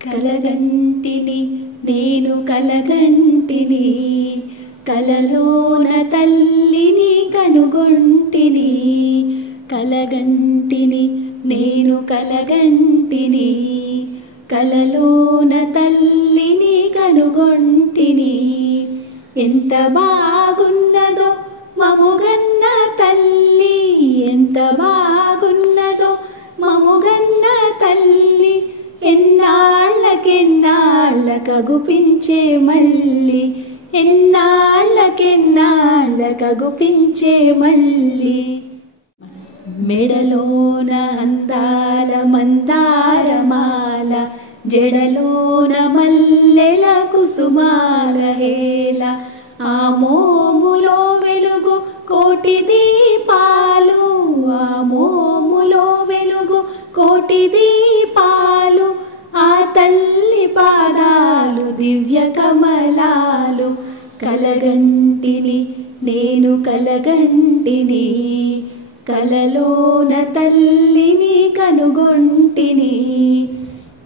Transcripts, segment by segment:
కలగంటిని నేను కలగంటిని కలలోన తల్లిని కనుగొంటిని కలగంటిని నేను కలగంటిని కలలోన తల్లిని కనుగొంటిని ఎంత బాగున్నదో మముగన్న తల్లి ఎంత బాగున్నదో మముగన్న తల్లి ఎన్నాళ్ళకెన్నాళ్ళకగుపించే మళ్ళీ ఎన్నాళ్ళకెన్నాళ్ళకగుపించే మళ్ళీ మెడలోన అందాల మందారమాల జడలోన మల్లెల కుసుమాల హేల ఆ మోములో వెలుగు కోటి దీపాలు ఆ మోములో వెలుగు కోటి దీపాలు ఆ తల్లి పాదాలు దివ్య కమలాలు కలగంటిని నేను కలగంటిని కలలోన తల్లిని కనుగొంటిని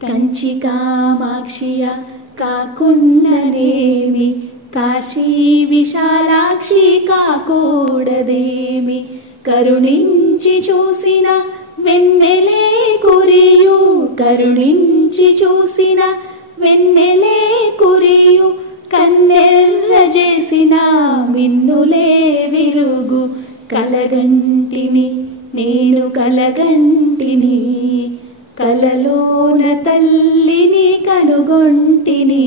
కంచి కామాక్షియ కాకున్ననేమి కాశీ విశాలాక్షి కాకూడదేమి కరుణించి చూసిన వెన్నెలే కురియు కరుణించి చూసిన వెన్నెలే కురియు కన్నెర్ర చేసిన మిన్నులే విరుగు కలగంటిని నేను కలగంటిని కలలోన తల్లిని కనుగొంటిని